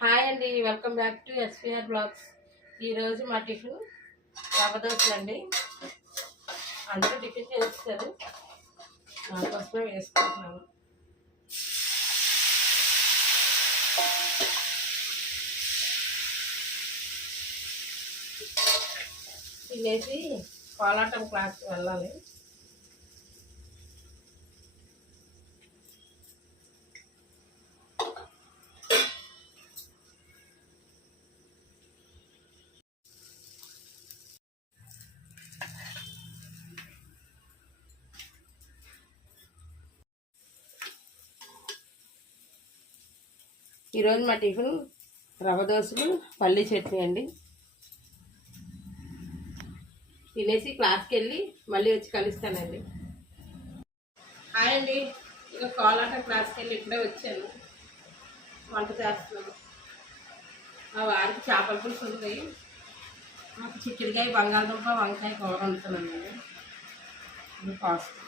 Hi అండి, welcome back to SVR blogs. ఈరోజు మా టిఫిన్ రవ్వ దోశలు అండి. అందరూ టిఫిన్ చేస్తారు, దానికోసమే వేసుకుంటున్నాను. తినేసి కోలాటం క్లాస్కి వెళ్ళాలి. ఈరోజు మా టిఫిన్ రవ్వ దోశలు పల్లీ చట్నీ అండి. తినేసి క్లాస్కి వెళ్ళి మళ్ళీ వచ్చి కలుస్తానండి. హాయ్ అండి, ఇక కోలాటం క్లాస్కి వెళ్ళి ఇప్పుడే వచ్చాను. వంట చేస్తున్నాను. మా వారికి చేపల పులుసు ఉంది, మాకు చిక్కుడుకాయ, బంగాళదుంప, వంకాయ కూర వండుతున్నానండి. ఇది కాస్ట్